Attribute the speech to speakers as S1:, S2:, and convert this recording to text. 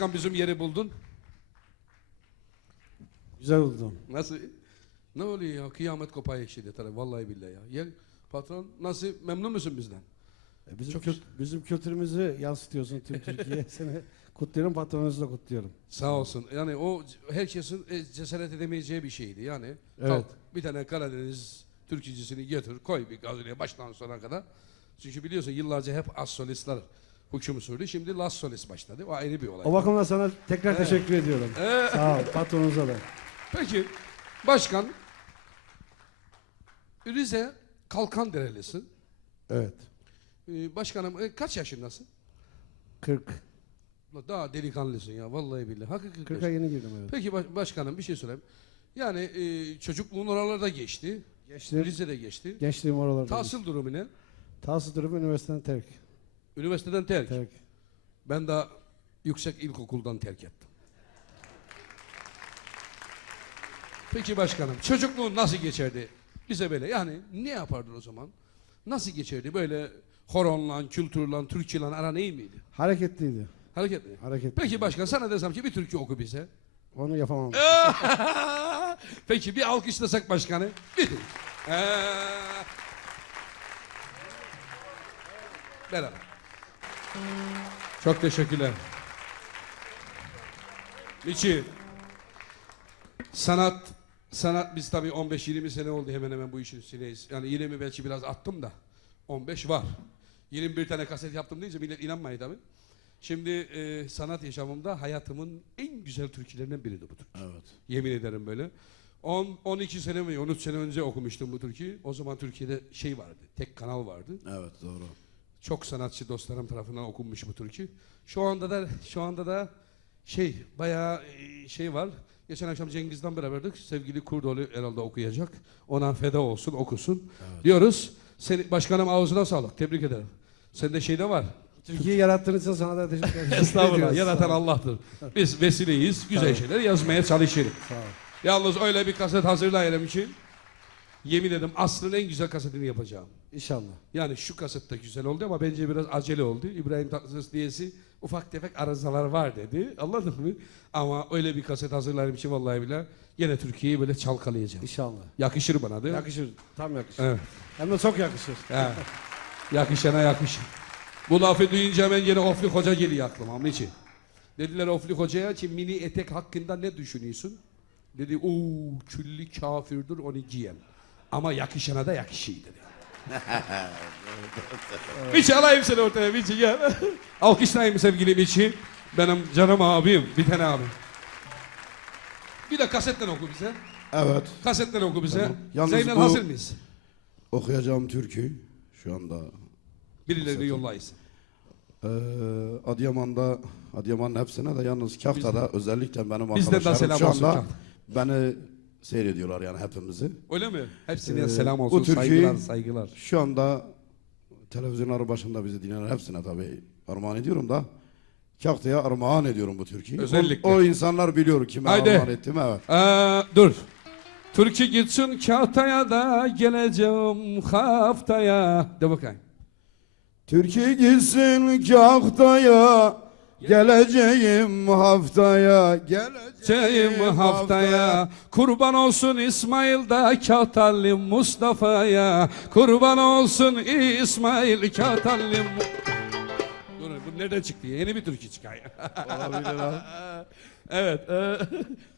S1: başkan bizim yeri buldun?
S2: Güzel oldu.
S1: Nasıl? Ne oluyor ya? Kıyamet kopar şimdi tabii. Vallahi billahi ya. Gel patron, nasıl? Memnun musun bizden?
S2: Bizim kültürümüzü yansıtıyorsun tüm Türkiye'ye. Seni kutluyorum, patronunuzu da kutluyorum.
S1: Sağ olsun. Yani o herkesin cesaret edemeyeceği bir şeydi. Yani
S2: Evet.
S1: kalk bir tane Karadeniz türkücüsünü götür, koy bir gazinoya baştan sona kadar. Çünkü biliyorsun yıllarca hep az solistler hüküm sürdü. Şimdi last solist başladı. O ayrı bir olay.
S2: O bakımdan sana tekrar teşekkür ediyorum. Sağ ol, patronunuza da.
S1: Peki başkan, Rize Kalkanderelisin.
S2: Evet.
S1: Başkanım kaç yaşındasın?
S2: 40.
S1: Daha delikanlısın ya vallahi billahi. Hakikaten.
S2: 40'a yeni girdim, evet.
S1: Peki başkanım bir şey söyleyeyim. Yani çocukluğun oralarda geçti.
S2: Geçtim.
S1: Rize'de geçti.
S2: Gençliğim oralarda.
S1: Tahsil durumu ne?
S2: Tahsil durumu üniversiteden terk.
S1: Üniversiteden terk.
S2: Terk.
S1: Ben de yüksek ilkokuldan terk ettim. Peki başkanım, çocukluğun nasıl geçerdi? Bize böyle yani ne yapardın o zaman? Nasıl geçerdi? Böyle horonla, kültürle, türküyle aran iyi miydi?
S2: Hareketliydi.
S1: Hareketli.
S2: Hareketli.
S1: Peki başkan sana desem ki bir türkü oku bize.
S2: Onu yapamam.
S1: Peki bir alkışlasak başkanı. Bir türkü. Beraber. Çok teşekkürler. Niçin? Sanat biz tabii 15-20 sene oldu hemen hemen bu işin üstündeyiz. Yani 20 belki biraz attım da 15 var. 21 tane kaset yaptım deyince millet inanmayın tabii. Şimdi sanat yaşamımda hayatımın en güzel türkülerinden biridir bu türkü.
S2: Evet.
S1: Yemin ederim böyle. 12 sene mi 13 sene önce okumuştum bu türküyü. O zaman Türkiye'de şey vardı, tek kanal vardı.
S2: Evet, doğru.
S1: Çok sanatçı dostlarım tarafından okunmuş bu türkü. Şu anda da bayağı şey var. Geçen akşam Cengiz'den beraberdik. Sevgili Kurdoğlu herhalde okuyacak. Ona feda olsun, okusun. Evet. Diyoruz. Başkanım ağzına sağlık. Tebrik ederim. Sende şey de var.
S2: Türkiye'yi yarattığın için sana da teşekkür ederim.
S1: Estağfurullah. Yaratan Allah'tır. Biz vesileyiz. Güzel şeyler yazmaya çalışırız.
S2: Sağ ol.
S1: Yalnız öyle bir kaset hazırlayalım için yemin ederim asrın en güzel kasetini yapacağım.
S2: İnşallah.
S1: Yani şu kaset de güzel oldu ama bence biraz acele oldu. İbrahim Tatlıses diyesi ufak tefek arızalar var dedi. Anladın mı? Ama öyle bir kaset hazırlarım için vallahi bile yine Türkiye'yi böyle çalkalayacağım.
S2: İnşallah.
S1: Yakışır bana değil mi?
S2: Yakışır. Tam yakışır.
S1: Evet.
S2: Hem de çok yakışır.
S1: Evet. Yakışana yakışır. Bu lafı duyunca ben yine Ofli Hoca geliyor aklıma. Onun için. Dediler Ofli Hoca'ya ki mini etek hakkında ne düşünüyorsun? Dedi ooo külli kafirdir onu giyen. Ama yakışana da yakışıyor dedi. Miçi alayım seni ortaya Miçi gel. Alkışlayayım sevgili Miçi. Benim canım abim, bir tane abim. Bir de kasetten oku bize.
S3: Evet.
S1: Kasetten oku bize.
S3: Tamam.
S1: Zeynel hazır mıyız?
S3: Okuyacağım türkü şu anda.
S1: Birilerini yollayız.
S3: Adıyaman'ın hepsine de yalnız Kafta'da özellikle benim
S1: Bizden de
S3: arkadaşlarım
S1: selam
S3: şu
S1: olsun
S3: anda
S1: Kafta.
S3: beni seyrediyorlar yani hepimizi.
S1: Öyle mi? Hepsine selam olsun,
S3: bu türküyü
S1: saygılar, saygılar.
S3: Şu anda televizyonları başında bizi dinleyen hepsine tabii armağan ediyorum da Kafta'ya armağan ediyorum bu türküyü.
S1: Özellikle.
S3: O insanlar biliyor kime
S1: Haydi.
S3: armağan ettim, evet.
S1: Dur. Türkü gitsin Kahta'ya da geleceğim haftaya. De bakayım.
S3: Türkiye gitsin Kahta'ya, geleceğim haftaya,
S1: Geleceğim haftaya. Kurban olsun İsmail da Kahtalli Mustafa'ya. Kurban olsun İsmail Kahtalli Dur bu nereden çıktı? Yeni bir türkü çıkıyor.
S3: Olabilir ha.
S1: Evet.